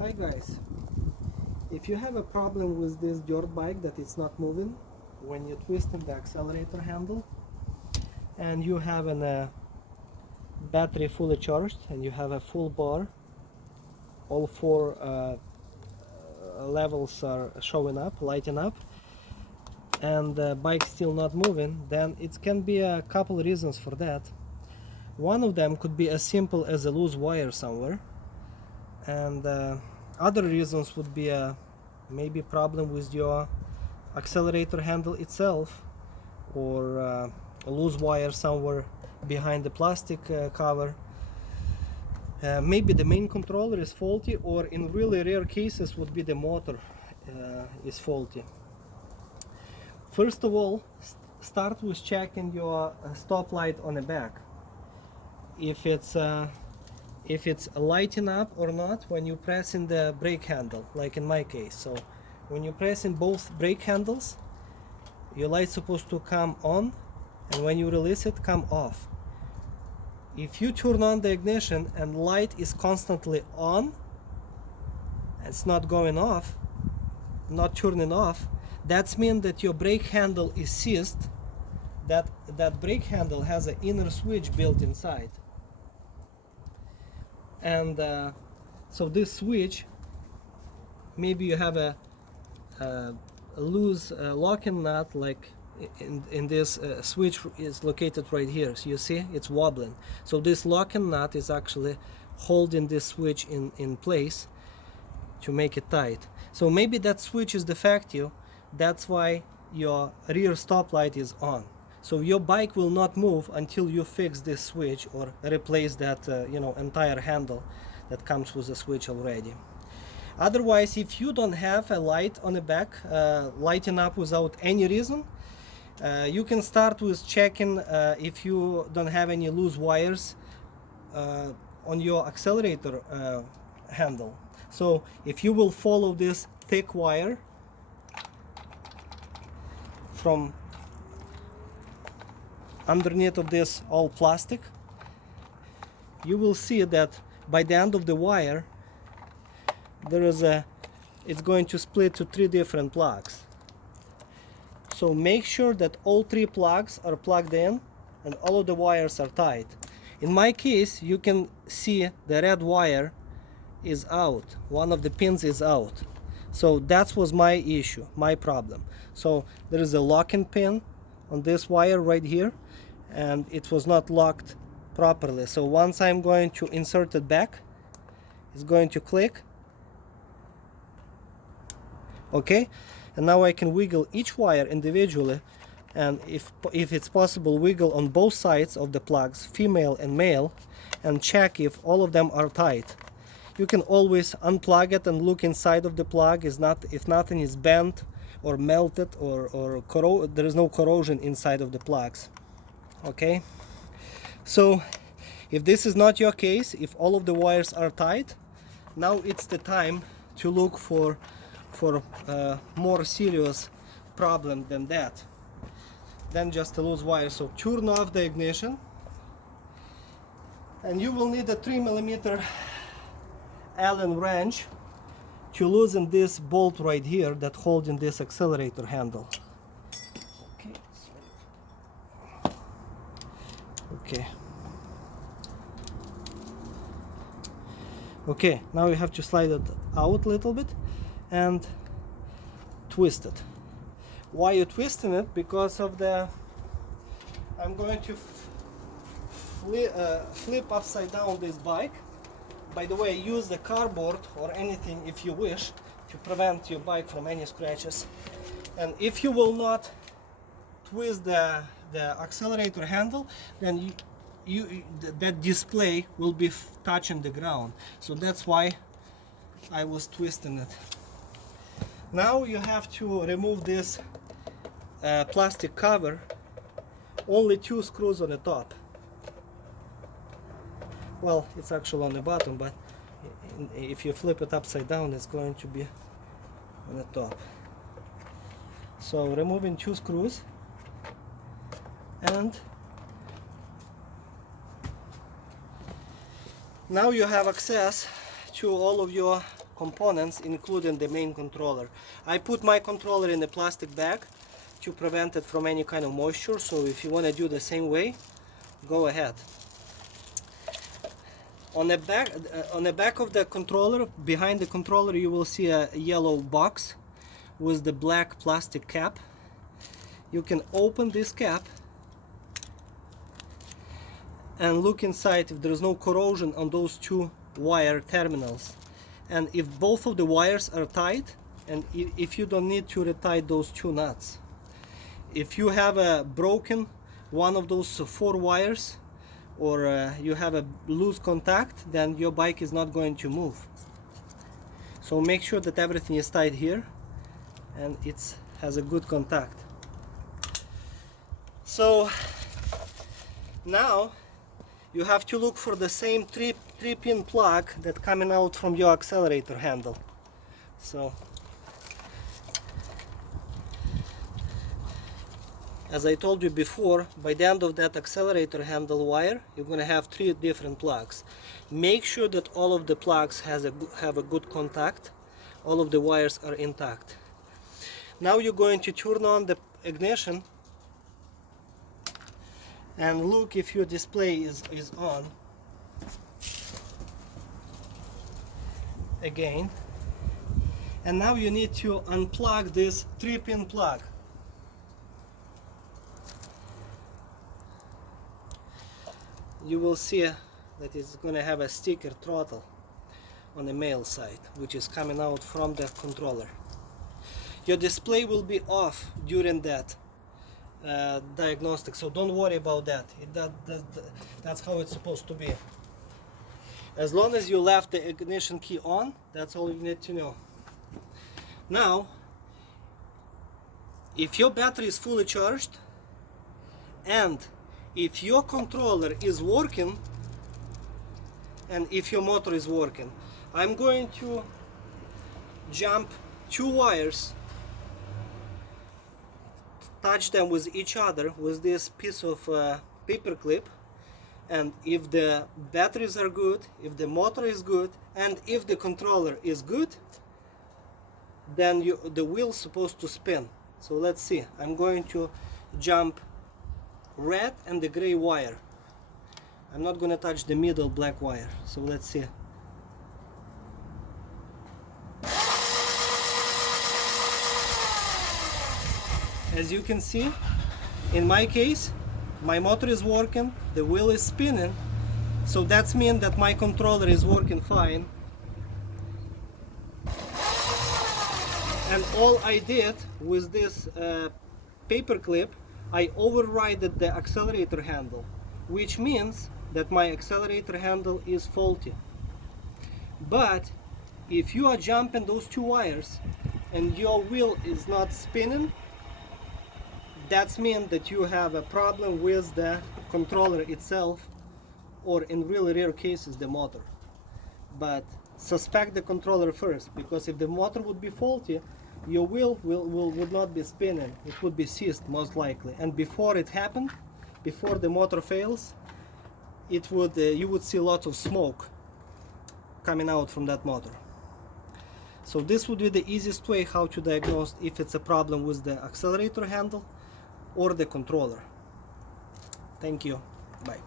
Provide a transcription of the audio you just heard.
Hi guys, if you have a problem with this dirt bike that it's not moving when you twist in the accelerator handle and you have a battery fully charged and you have a full bar, all four levels are showing up, lighting up, and the bike still not moving, then it can be a couple reasons for that. One of them could be as simple as a loose wire somewhere, and other reasons would be maybe problem with your accelerator handle itself, or a loose wire somewhere behind the plastic cover. Maybe the main controller is faulty, or in really rare cases would be the motor is faulty. First of all, start with checking your stop light on the back. If it's lighting up or not when you press in the brake handle, like in my case. So when you press in both brake handles, your light's supposed to come on, and when you release it, come off. If you turn on the ignition and light is constantly on, it's not going off, not turning off, that means that your brake handle is seized. That brake handle has an inner switch built inside. And so this switch, maybe you have a loose locking nut, like in this switch is located right here. So you see it's wobbling. So this locking nut is actually holding this switch in place to make it tight. So maybe that switch is defective. That's why your rear stop light is on. So your bike will not move until you fix this switch or replace that entire handle that comes with a switch already. Otherwise, if you don't have a light on the back lighting up without any reason, you can start with checking if you don't have any loose wires on your accelerator handle. So if you will follow this thick wire from underneath of this all plastic, you will see that by the end of the wire there is it's going to split to 3 different plugs. So make sure that all 3 plugs are plugged in and all of the wires are tight. In my case, you can see the red wire is out, one of the pins is out. So that was my issue, my problem. So there is a locking pin on this wire right here, and it was not locked properly. So once I'm going to insert it back, it's going to click. Okay, and now I can wiggle each wire individually, and if it's possible, wiggle on both sides of the plugs, female and male, and check if all of them are tight. You can always unplug it and look inside of the plug. If nothing is bent or melted or there is no corrosion inside of the plugs. Okay, so if this is not your case, if all of the wires are tight, now it's the time to look for more serious problem than just a loose wire. So turn off the ignition, and you will need a 3mm Allen wrench to loosen this bolt right here that holding this accelerator handle. Okay, now you have to slide it out a little bit and twist it. Why you twisting it? Because of I'm going to flip upside down this bike. By the way, use the cardboard or anything if you wish to prevent your bike from any scratches. And if you will not twist the accelerator handle, then that display will be touching the ground. So that's why I was twisting it. Now you have to remove this plastic cover. Only 2 screws on the top. Well, it's actually on the bottom, but if you flip it upside down, it's going to be on the top. So removing 2 screws, and now you have access to all of your components, including the main controller. I put my controller in a plastic bag to prevent it from any kind of moisture, so if you want to do the same way, go ahead. On the back of the controller, behind the controller, you will see a yellow box with the black plastic cap. You can open this cap and look inside if there is no corrosion on those two wire terminals, and if both of the wires are tight, and if you don't need to retie those two nuts. If you have a broken one of those four wires, or you have a loose contact, then your bike is not going to move. So make sure that everything is tight here and it has a good contact. So now you have to look for the same three-pin plug that coming out from your accelerator handle. So as I told you before, by the end of that accelerator handle wire, you're going to have three different plugs. Make sure that all of the plugs have a good contact, all of the wires are intact. Now you're going to turn on the ignition and look if your display is on. Again. And now you need to unplug this three-pin plug. You will see that it's going to have a sticker throttle on the male side, which is coming out from the controller. Your display will be off during that diagnostic, so don't worry about that. That's how it's supposed to be. As long as you left the ignition key on, that's all you need to know. Now, if your battery is fully charged and if your controller is working and if your motor is working, I'm going to jump two wires, touch them with each other with this piece of paper clip, and if the batteries are good, if the motor is good, and if the controller is good, then the wheel's supposed to spin. So let's see. I'm going to jump red and the gray wire. I'm not going to touch the middle black wire. So let's see. As you can see, in my case, my motor is working, the wheel is spinning, so that means that my controller is working fine. And all I did with this paper clip, I overrided the accelerator handle, which means that my accelerator handle is faulty. But if you are jumping those two wires and your wheel is not spinning, that means that you have a problem with the controller itself, or in really rare cases the motor. But suspect the controller first, because if the motor would be faulty, your wheel would not be spinning, it would be seized most likely. And before it happened, before the motor fails, it would you would see lots of smoke coming out from that motor. So this would be the easiest way how to diagnose if it's a problem with the accelerator handle or the controller. Thank you. Bye.